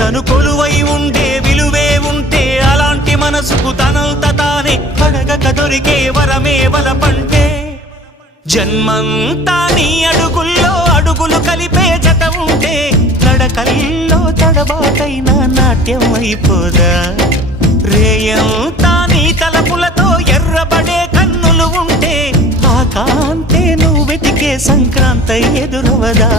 తను కొలువై ఉండే విలువే ఉంటే అలాంటి మనసుకు తనంత తానే అడగక దొరికే వరమే వలపంటే జన్మంతా నీ అడుగుల్లో అడుగులు కలిపే జత ఉంటే నడకల్లో తడబాటైన నాట్యం అయిపోదా రేయంతా నీ తలపులతో ఎర్రబడే కన్నులు ఉంటే ఆ కాంతే నువ్వు వెతికే సంక్రాంతి ఎదురవదా